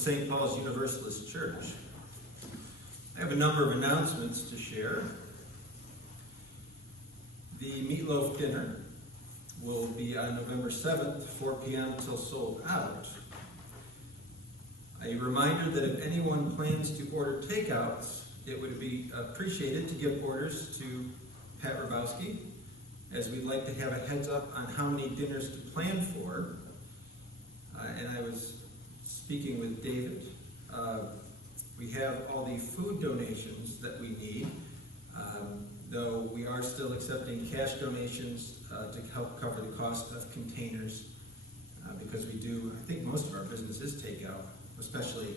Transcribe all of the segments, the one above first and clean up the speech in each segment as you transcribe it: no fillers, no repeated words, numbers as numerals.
St. Paul's Universalist Church. I have a number of announcements to share. The meatloaf dinner will be on November 7th, 4 p.m. till sold out. A reminder that if anyone plans to order takeouts, it would be appreciated to give orders to Pat Rabowski, as we'd like to have a heads up on how many dinners to plan for. And I was speaking with David. We have all the food donations that we need, though we are still accepting cash donations to help cover the cost of containers, because we do, I think most of our business is takeout, especially,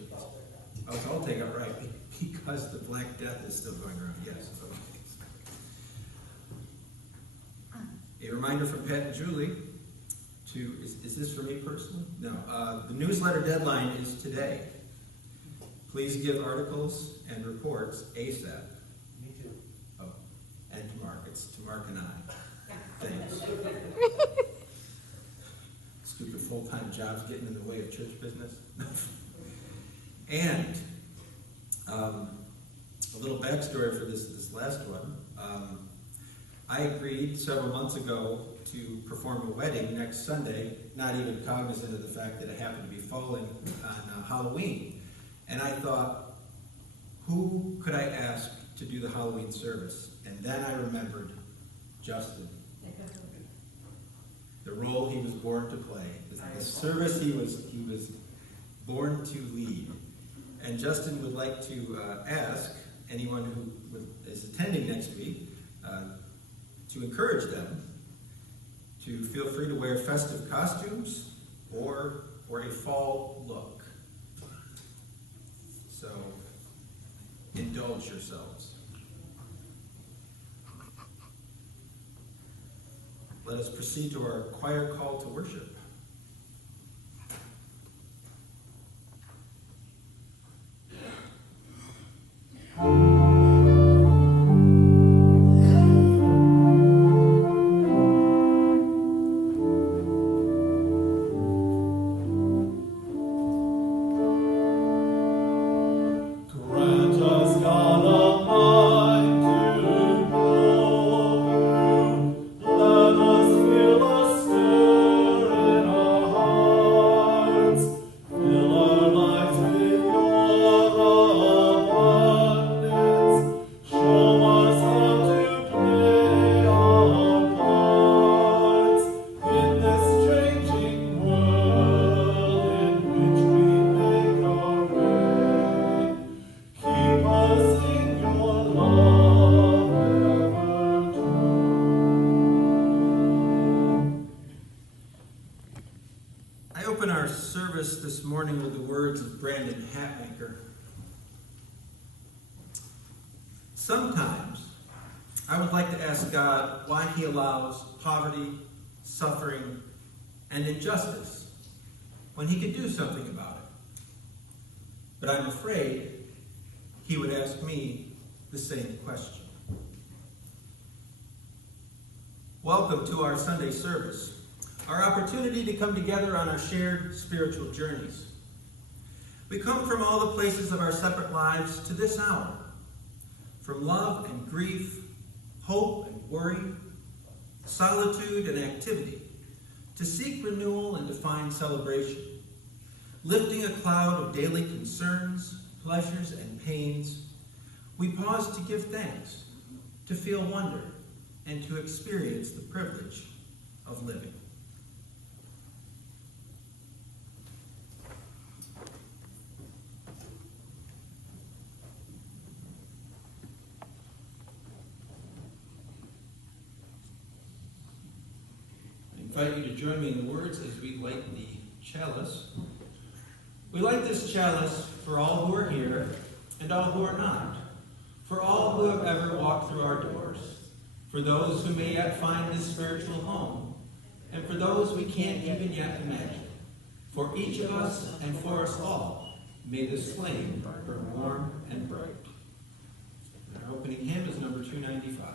it's all takeout, right, because the Black Death is still going around, yes. A reminder from Pat and Julie to, is this for me personally? No, the newsletter deadline is today. Please give articles and reports ASAP. Me too. Oh, and to Mark. It's to Mark and I. Thanks. Stupid full-time jobs getting in the way of church business. And a little backstory for this last one. I agreed several months ago to perform a wedding next Sunday, not even cognizant of the fact that it happened to be falling on Halloween. And I thought, who could I ask to do the Halloween service? And then I remembered Justin. The role he was born to play, the service he was born to lead. And Justin would like to ask anyone who is attending next week to encourage them to feel free to wear festive costumes or a fall look. So, indulge yourselves. Let us proceed to our choir call to worship. This morning with the words of Brandon Hatmaker. Sometimes I would like to ask God why he allows poverty, suffering, and injustice when he could do something about it. But I'm afraid he would ask me the same question. Welcome to our Sunday service. Our opportunity to come together on our shared spiritual journeys. We come from all the places of our separate lives to this hour, from love and grief, hope and worry, solitude and activity, to seek renewal and to find celebration, lifting a cloud of daily concerns, pleasures, and pains. We pause to give thanks, to feel wonder, and to experience the privilege of living. I invite you to join me in the words as we light the chalice. We light this chalice for all who are here and all who are not, for all who have ever walked through our doors, for those who may yet find this spiritual home, and for those we can't even yet imagine. For each of us and for us all, may this flame burn warm and bright. And our opening hymn is number 295.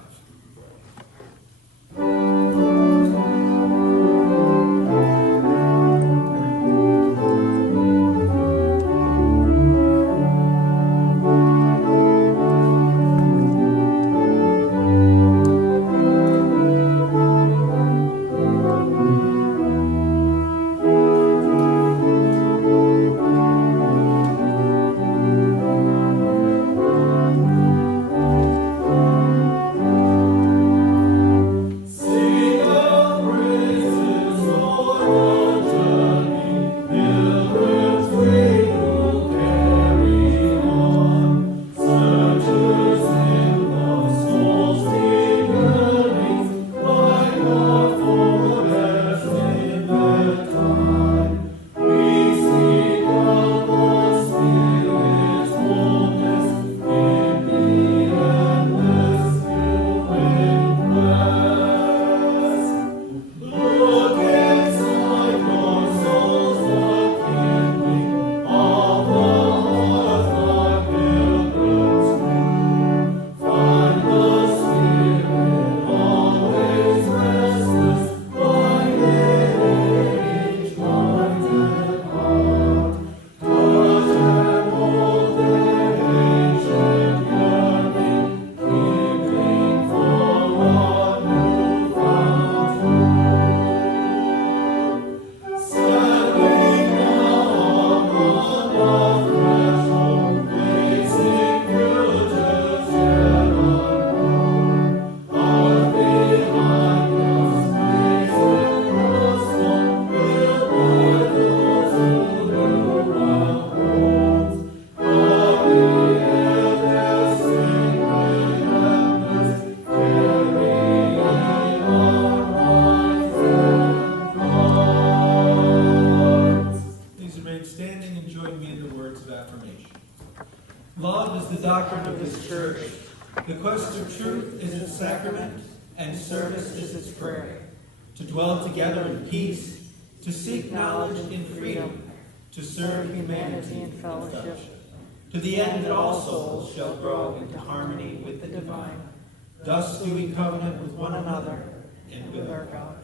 The quest of truth is its sacrament, and service is its prayer. To dwell together in peace, to seek knowledge in freedom, to serve humanity in fellowship, to the end that all souls shall grow into harmony with the divine. Thus do we covenant with one another and with our God.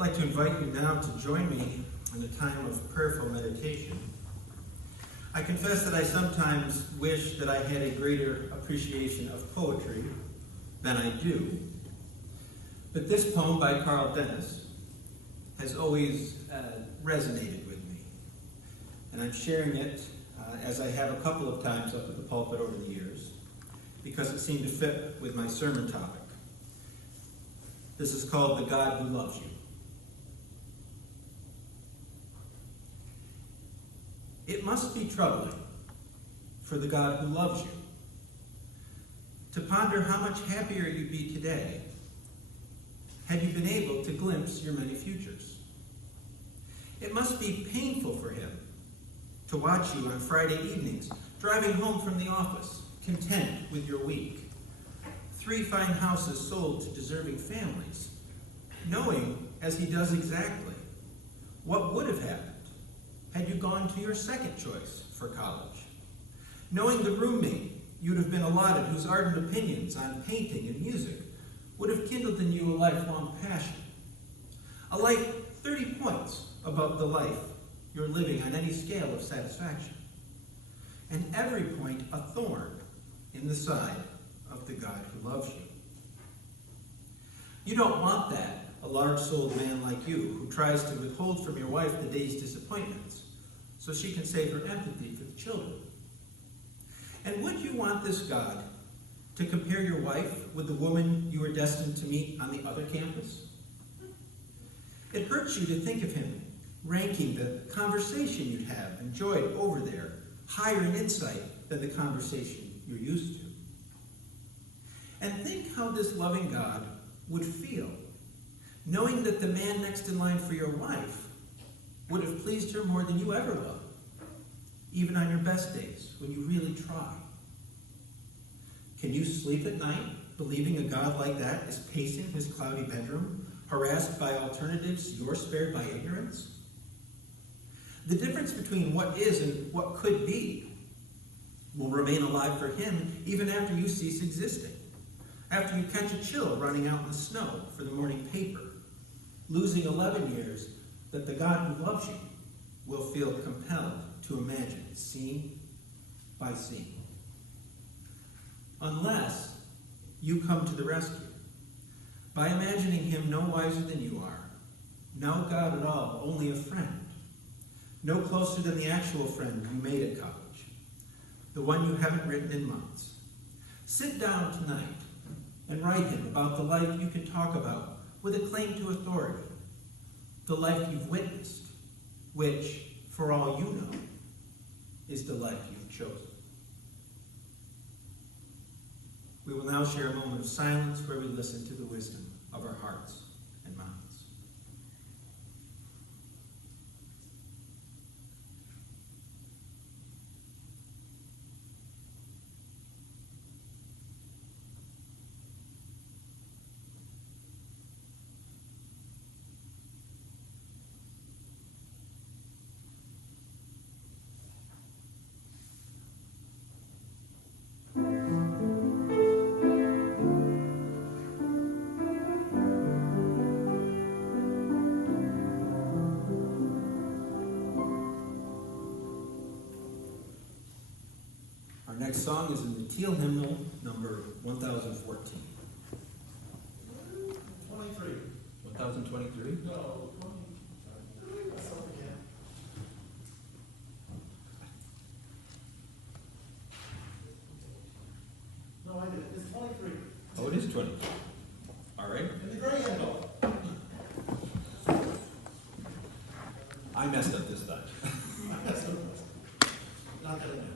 I'd like to invite you now to join me in a time of prayerful meditation. I confess that I sometimes wish that I had a greater appreciation of poetry than I do. But this poem by Carl Dennis has always resonated with me. And I'm sharing it, as I have a couple of times up at the pulpit over the years, because it seemed to fit with my sermon topic. This is called The God Who Loves You. It must be troubling for the God who loves you to ponder how much happier you'd be today had you been able to glimpse your many futures. It must be painful for him to watch you on Friday evenings, driving home from the office, content with your week. 3 fine houses sold to deserving families, knowing, as he does exactly, what would have happened had you gone to your second choice for college. Knowing the roommate you'd have been allotted whose ardent opinions on painting and music would have kindled in you a lifelong passion. A life 30 points above the life you're living on any scale of satisfaction. And every point a thorn in the side of the God who loves you. You don't want that, a large-souled man like you who tries to withhold from your wife the day's disappointments so she can save her empathy for the children. And would you want this God to compare your wife with the woman you were destined to meet on the other campus? It hurts you to think of him ranking the conversation you'd have enjoyed over there higher in insight than the conversation you're used to. And think how this loving God would feel knowing that the man next in line for your wife would have pleased her more than you ever will, even on your best days when you really try. Can you sleep at night believing a God like that is pacing his cloudy bedroom, harassed by alternatives you're spared by ignorance? The difference between what is and what could be will remain alive for him even after you cease existing. After you catch a chill running out in the snow for the morning paper, losing 11 years that the God who loves you will feel compelled to imagine scene by scene. Unless you come to the rescue by imagining him no wiser than you are, no God at all, only a friend, no closer than the actual friend you made at college, the one you haven't written in months. Sit down tonight and write him about the life you can talk about with a claim to authority, the life you've witnessed, which, for all you know, is the life you've chosen. We will now share a moment of silence where we listen to the wisdom of our hearts and minds. Our next song is in the Teal Hymnal, number 1014. 23. 1023? No, 20. That's up again. No, I did. It's 23. Oh, it is 20. All right. In the gray hymnal. I messed up this time. That's what it was. Not that it matters.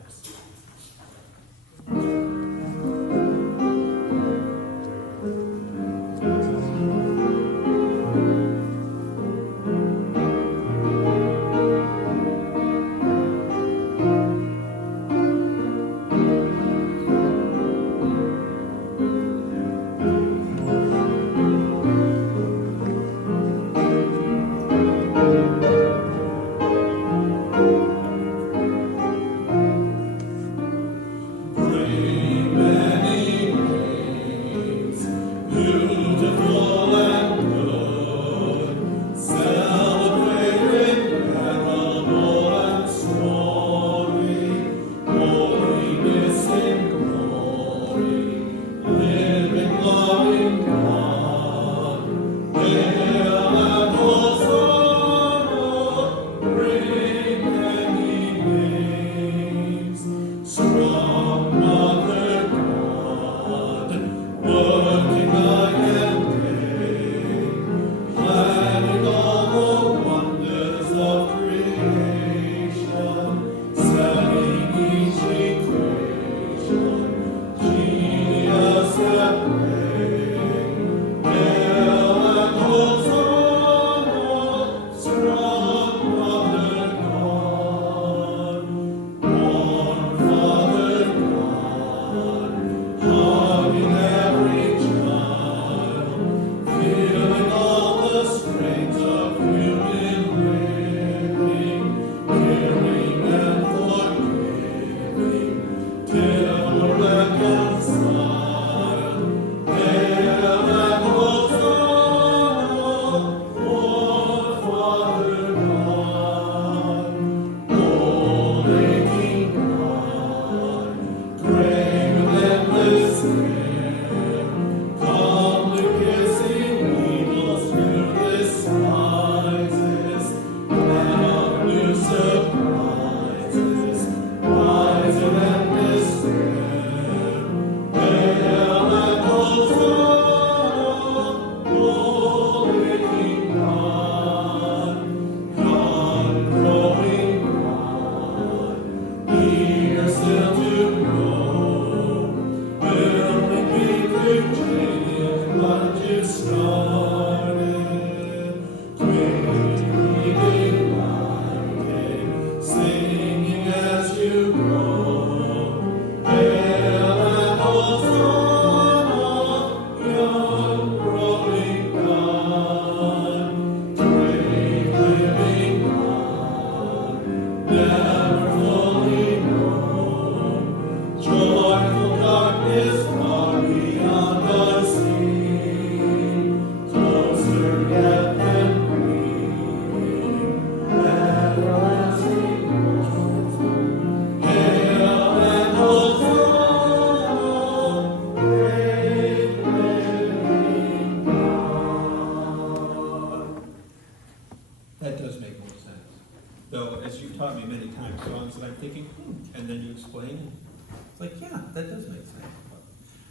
then you explain. It's like, yeah, that does make sense.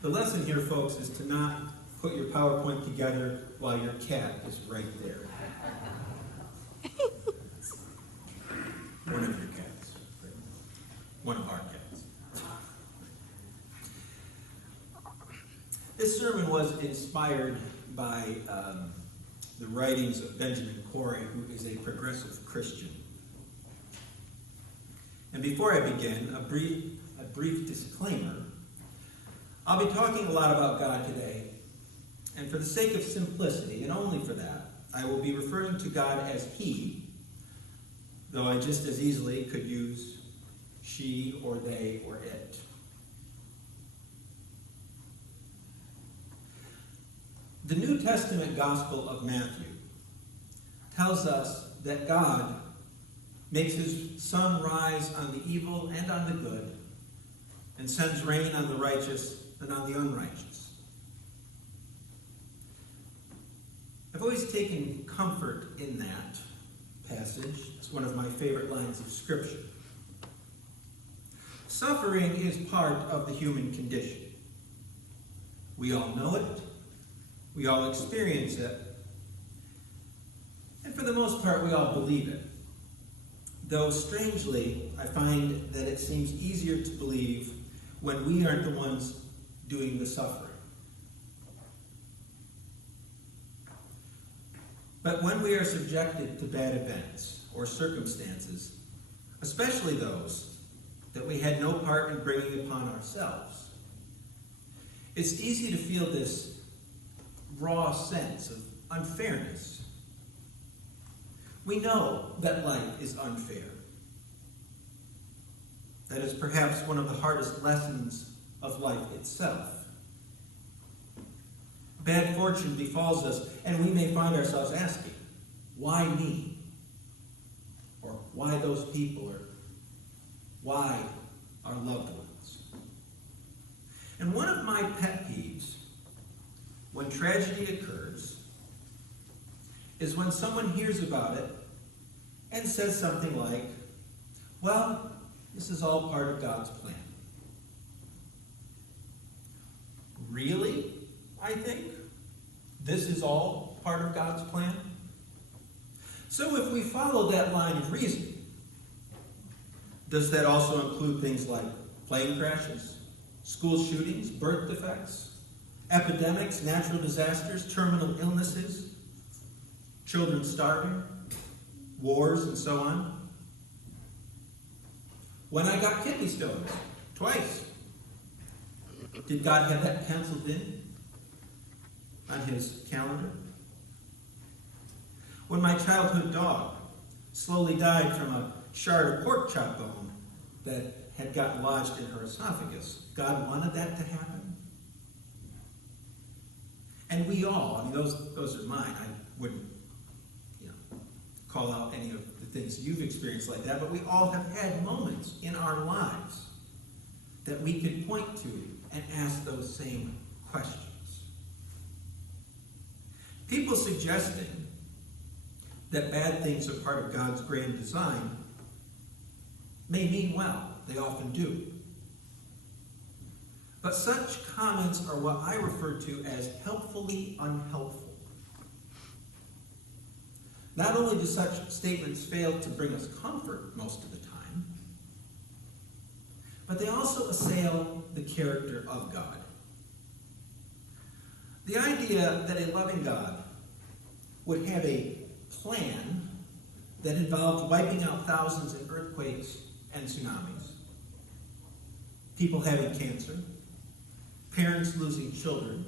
The lesson here, folks, is to not put your PowerPoint together while your cat is right there. One of your cats. One of our cats. This sermon was inspired by the writings of Benjamin Corey, who is a progressive Christian. And before I begin, a brief disclaimer. I'll be talking a lot about God today, and for the sake of simplicity, and only for that, I will be referring to God as He, though I just as easily could use she or they or it. The New Testament Gospel of Matthew tells us that God makes his sun rise on the evil and on the good, and sends rain on the righteous and on the unrighteous. I've always taken comfort in that passage. It's one of my favorite lines of Scripture. Suffering is part of the human condition. We all know it. We all experience it. And for the most part, we all believe it. Though, strangely, I find that it seems easier to believe when we aren't the ones doing the suffering. But when we are subjected to bad events or circumstances, especially those that we had no part in bringing upon ourselves, it's easy to feel this raw sense of unfairness. We know that life is unfair. That is perhaps one of the hardest lessons of life itself. Bad fortune befalls us, and we may find ourselves asking, why me? Or why those people? Or why our loved ones? And one of my pet peeves when tragedy occurs is when someone hears about it and says something like, well, this is all part of God's plan. Really? I think this is all part of God's plan? So if we follow that line of reasoning, does that also include things like plane crashes, school shootings, birth defects, epidemics, natural disasters, terminal illnesses, children starving, wars, and so on? When I got kidney stones, twice, did God have that penciled in on his calendar? When my childhood dog slowly died from a shard of pork chop bone that had gotten lodged in her esophagus, God wanted that to happen? And we all, those are mine. I wouldn't, call out any of the things you've experienced like that, but we all have had moments in our lives that we could point to and ask those same questions. People suggesting that bad things are part of God's grand design may mean well. They often do. But such comments are what I refer to as helpfully unhelpful. Not only do such statements fail to bring us comfort most of the time, but they also assail the character of God. The idea that a loving God would have a plan that involved wiping out thousands in earthquakes and tsunamis, people having cancer, parents losing children,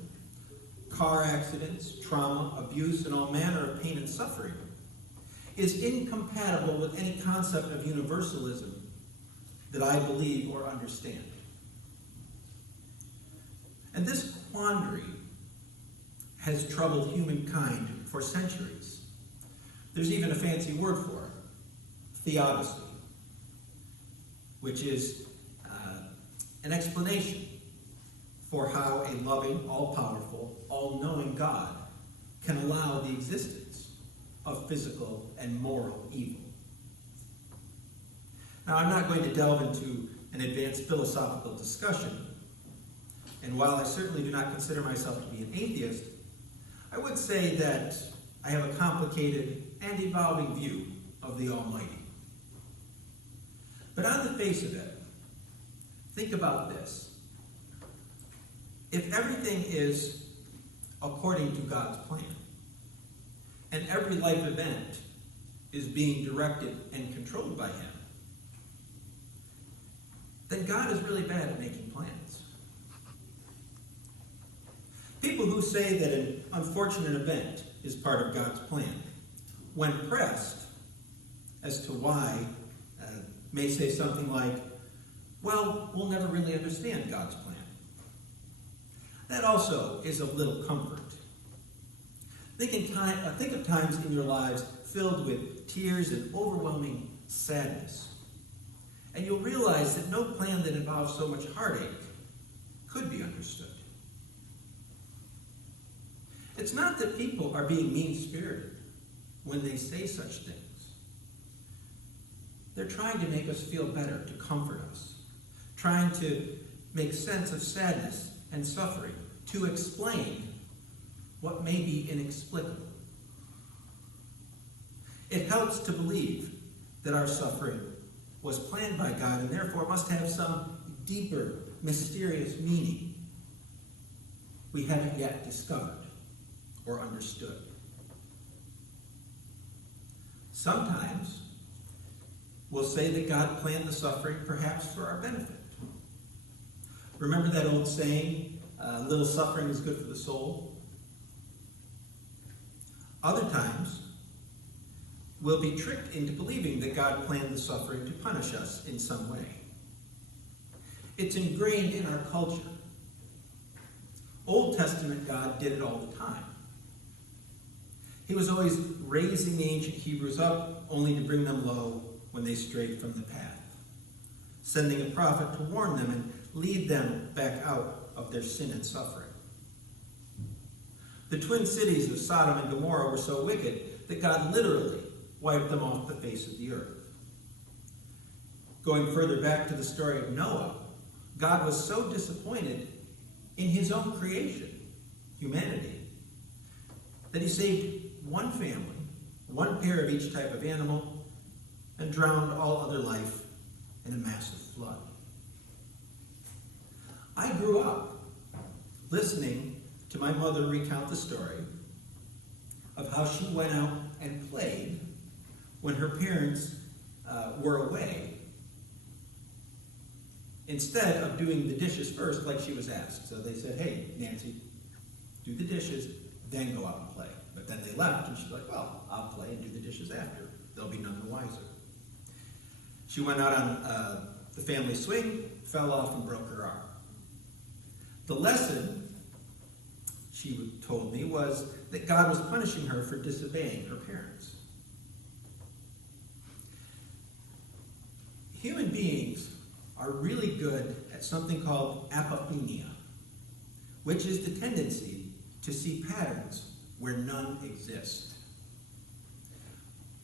car accidents, trauma, abuse, and all manner of pain and suffering, is incompatible with any concept of universalism that I believe or understand. And this quandary has troubled humankind for centuries. There's even a fancy word for it, theodicy, which is an explanation for how a loving, all-powerful, all-knowing God can allow the existence of physical and moral evil. Now, I'm not going to delve into an advanced philosophical discussion, and while I certainly do not consider myself to be an atheist, I would say that I have a complicated and evolving view of the Almighty. But on the face of it, think about this. If everything is according to God's plan, and every life event is being directed and controlled by Him, then God is really bad at making plans. People who say that an unfortunate event is part of God's plan, when pressed as to why, may say something like, well, we'll never really understand God's plan. That also is of little comfort. Think of times in your lives filled with tears and overwhelming sadness. And you'll realize that no plan that involves so much heartache could be understood. It's not that people are being mean-spirited when they say such things. They're trying to make us feel better, to comfort us, trying to make sense of sadness and suffering, to explain what may be inexplicable. It helps to believe that our suffering was planned by God and therefore must have some deeper, mysterious meaning we haven't yet discovered or understood. Sometimes we'll say that God planned the suffering perhaps for our benefit. Remember that old saying, little suffering is good for the soul? Other times, we'll be tricked into believing that God planned the suffering to punish us in some way. It's ingrained in our culture. Old Testament God did it all the time. He was always raising the ancient Hebrews up only to bring them low when they strayed from the path, sending a prophet to warn them and lead them back out of their sin and suffering. The twin cities of Sodom and Gomorrah were so wicked that God literally wiped them off the face of the earth. Going further back to the story of Noah, God was so disappointed in His own creation, humanity, that He saved one family, one pair of each type of animal, and drowned all other life in a massive flood. I grew up listening to my mother recount the story of how she went out and played when her parents were away, instead of doing the dishes first like she was asked. So they said, hey, Nancy, do the dishes, then go out and play. But then they left, and she's like, well, I'll play and do the dishes after. They'll be none the wiser. She went out on the family swing, fell off, and broke her arm. The lesson, she told me, was that God was punishing her for disobeying her parents. Human beings are really good at something called apophenia, which is the tendency to see patterns where none exist.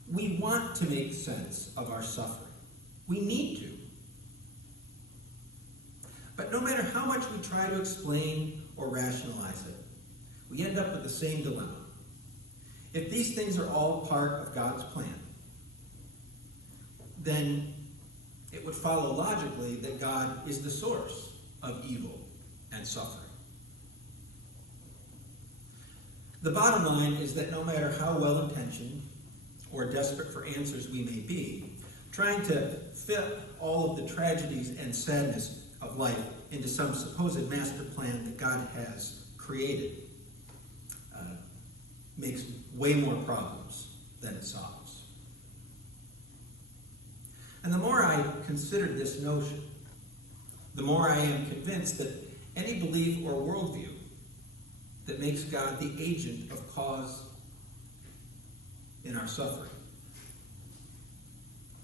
We want to make sense of our suffering. We need to. But no matter how much we try to explain or rationalize it, we end up with the same dilemma. If these things are all part of God's plan, then it would follow logically that God is the source of evil and suffering. The bottom line is that no matter how well-intentioned or desperate for answers we may be, trying to fit all of the tragedies and sadness of life into some supposed master plan that God has created makes way more problems than it solves. And the more I consider this notion, the more I am convinced that any belief or worldview that makes God the agent of cause in our suffering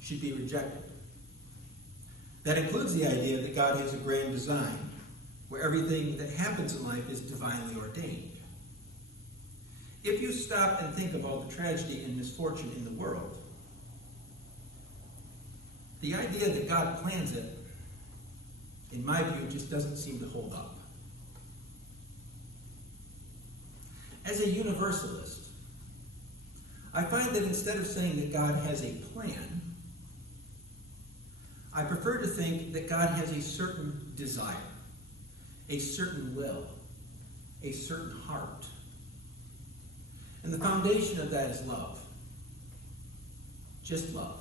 should be rejected. That includes the idea that God has a grand design where everything that happens in life is divinely ordained. If you stop and think of all the tragedy and misfortune in the world, the idea that God plans it in my view, just doesn't seem to hold up. As a universalist, I find that instead of saying that God has a plan, I prefer to think that God has a certain desire, a certain will, a certain heart. And the foundation of that is love. Just love.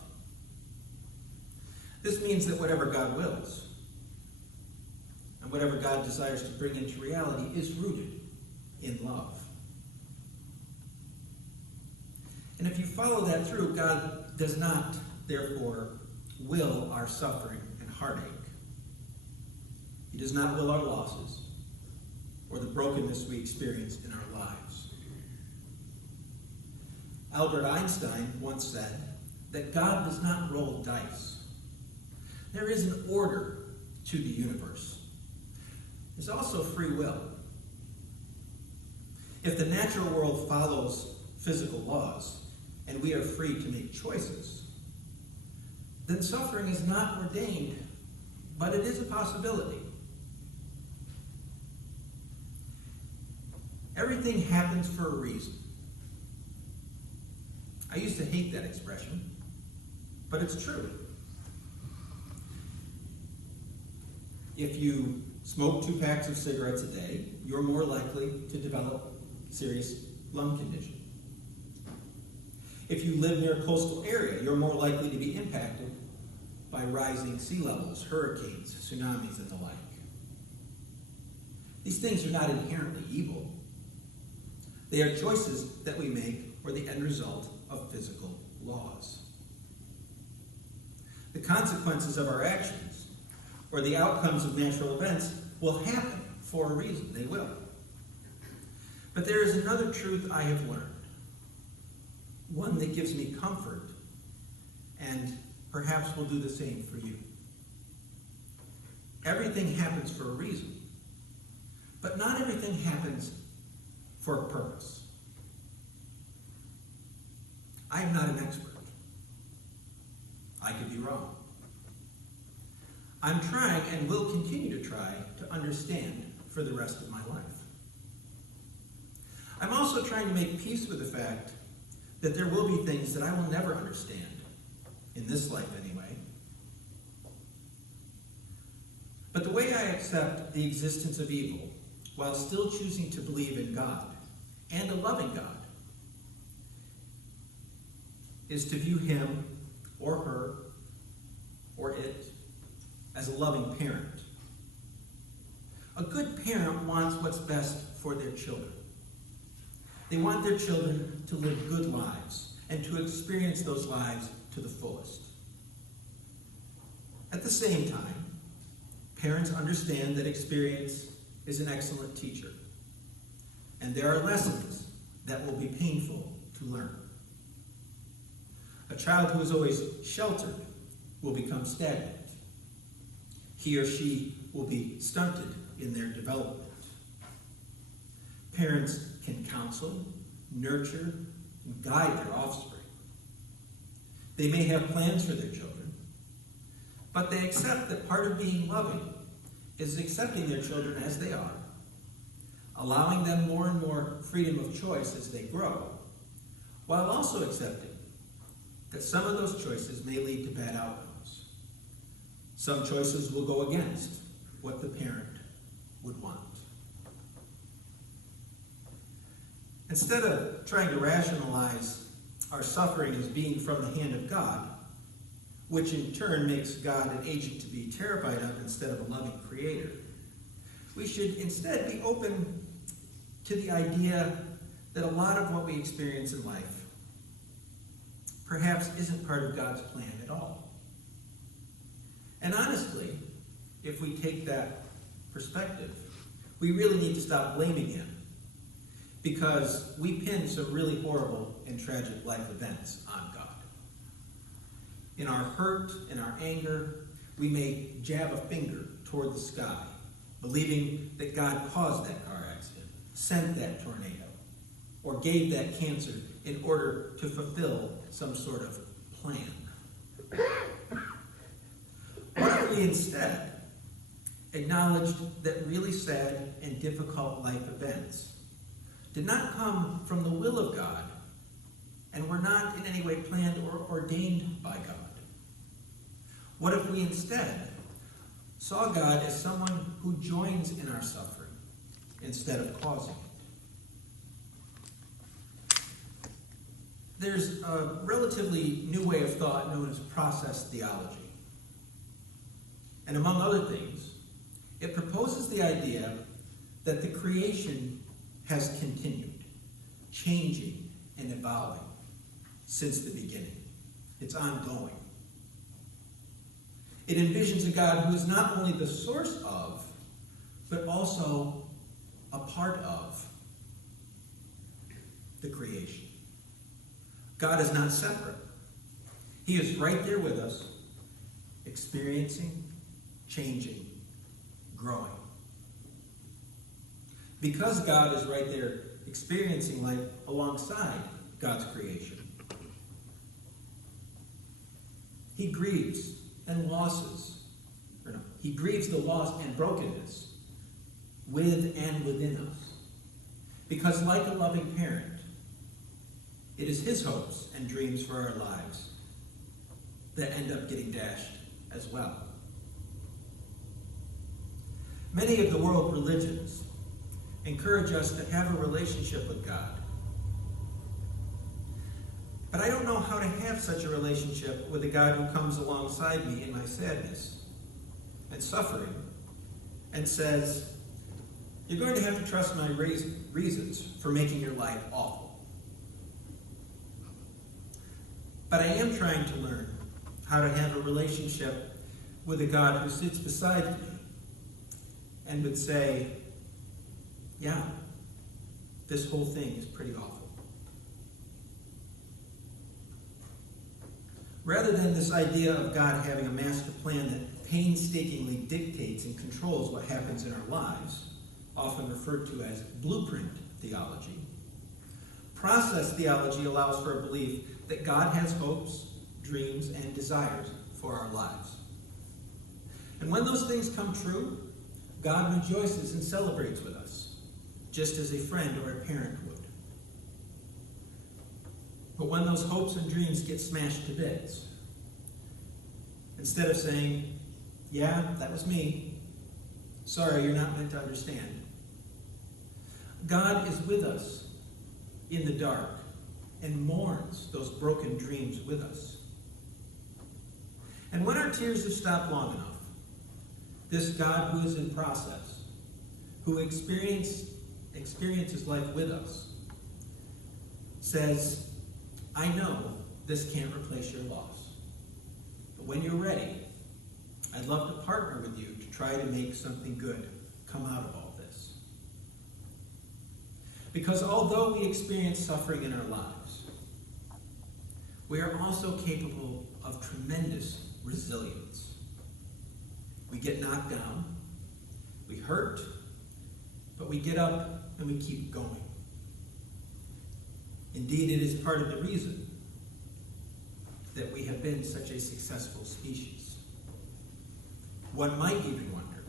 This means that whatever God wills and whatever God desires to bring into reality is rooted in love. And if you follow that through, God does not, therefore, will our suffering and heartache. He does not will our losses or the brokenness we experience in our lives. Albert Einstein once said that God does not roll dice. There is an order to the universe. There's also free will. If the natural world follows physical laws and we are free to make choices, then suffering is not ordained, but it is a possibility. Everything happens for a reason. I used to hate that expression, but it's true. If you smoke 2 packs of cigarettes a day, you're more likely to develop serious lung condition. If you live near a coastal area, you're more likely to be impacted by rising sea levels, hurricanes, tsunamis, and the like. These things are not inherently evil. They are choices that we make or the end result of physical laws. The consequences of our actions or the outcomes of natural events will happen for a reason. They will. But there is another truth I have learned, one that gives me comfort and perhaps will do the same for you. Everything happens for a reason, but not everything happens for a purpose. I am not an expert. I could be wrong. I'm trying and will continue to try to understand for the rest of my life. I'm also trying to make peace with the fact that there will be things that I will never understand, in this life anyway. But the way I accept the existence of evil, while still choosing to believe in God, and a loving God, is to view him or her or it as a loving parent. A good parent wants what's best for their children. They want their children to live good lives and to experience those lives to the fullest. At the same time, parents understand that experience is an excellent teacher, and there are lessons that will be painful to learn. A child who is always sheltered will become stagnant. He or she will be stunted in their development. Parents can counsel, nurture, and guide their offspring. They may have plans for their children, but they accept that part of being loving is accepting their children as they are, allowing them more and more freedom of choice as they grow, while also accepting that some of those choices may lead to bad outcomes. Some choices will go against what the parent would want. Instead of trying to rationalize our suffering as being from the hand of God, which in turn makes God an agent to be terrified of instead of a loving creator, we should instead be open to the idea that a lot of what we experience in life perhaps isn't part of God's plan at all. And honestly, if we take that perspective, we really need to stop blaming him, because we pin some really horrible and tragic life events on God. In our hurt, in our anger, we may jab a finger toward the sky, believing that God caused that car accident, sent that tornado, or gave that cancer in order to fulfill some sort of plan. Why don't we instead acknowledged that really sad and difficult life events did not come from the will of God and were not in any way planned or ordained by God? What if we instead saw God as someone who joins in our suffering instead of causing it? There's a relatively new way of thought known as process theology. And among other things, it proposes the idea that the creation has continued, changing and evolving since the beginning. It's ongoing. It envisions a God who is not only the source of, but also a part of the creation. God is not separate. He is right there with us, experiencing, changing, growing. Because God is right there experiencing life alongside God's creation, he grieves and losses, he grieves the loss and brokenness with and within us. Because like a loving parent, it is his hopes and dreams for our lives that end up getting dashed as well. Many of the world religions encourage us to have a relationship with God. But I don't know how to have such a relationship with a God who comes alongside me in my sadness and suffering and says, you're going to have to trust my reasons for making your life awful. But I am trying to learn how to have a relationship with a God who sits beside me and would say, yeah, this whole thing is pretty awful. Rather than this idea of God having a master plan that painstakingly dictates and controls what happens in our lives, often referred to as blueprint theology, process theology allows for a belief that God has hopes, dreams, and desires for our lives. And when those things come true, God rejoices and celebrates with us, just as a friend or a parent would. But when those hopes and dreams get smashed to bits, instead of saying, yeah, that was me, sorry, you're not meant to understand, God is with us in the dark and mourns those broken dreams with us. And when our tears have stopped long enough, this God who is in process, who experiences life with us, says, I know this can't replace your loss, but when you're ready, I'd love to partner with you to try to make something good come out of all this. Because although we experience suffering in our lives, we are also capable of tremendous resilience. We get knocked down, we hurt, but we get up and we keep going. Indeed, it is part of the reason that we have been such a successful species. One might even wonder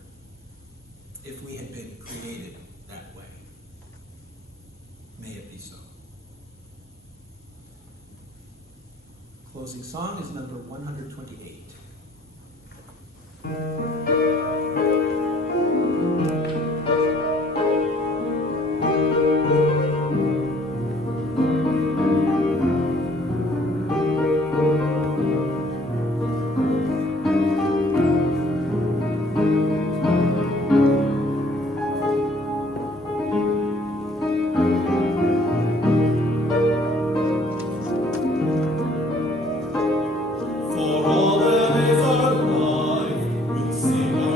if we had been created that way. May it be so. Closing song is number 128. For all the days of life, we sing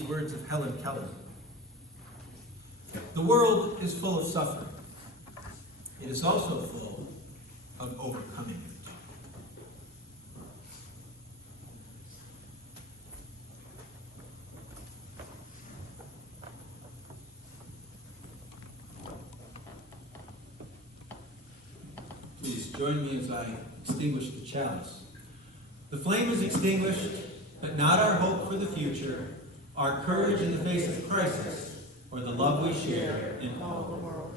these words of Helen Keller. The world is full of suffering. It is also full of overcoming it. Please join me as I extinguish the chalice. The flame is extinguished, but not our hope for the future, our courage in the face of crisis, or the love we share in all the world.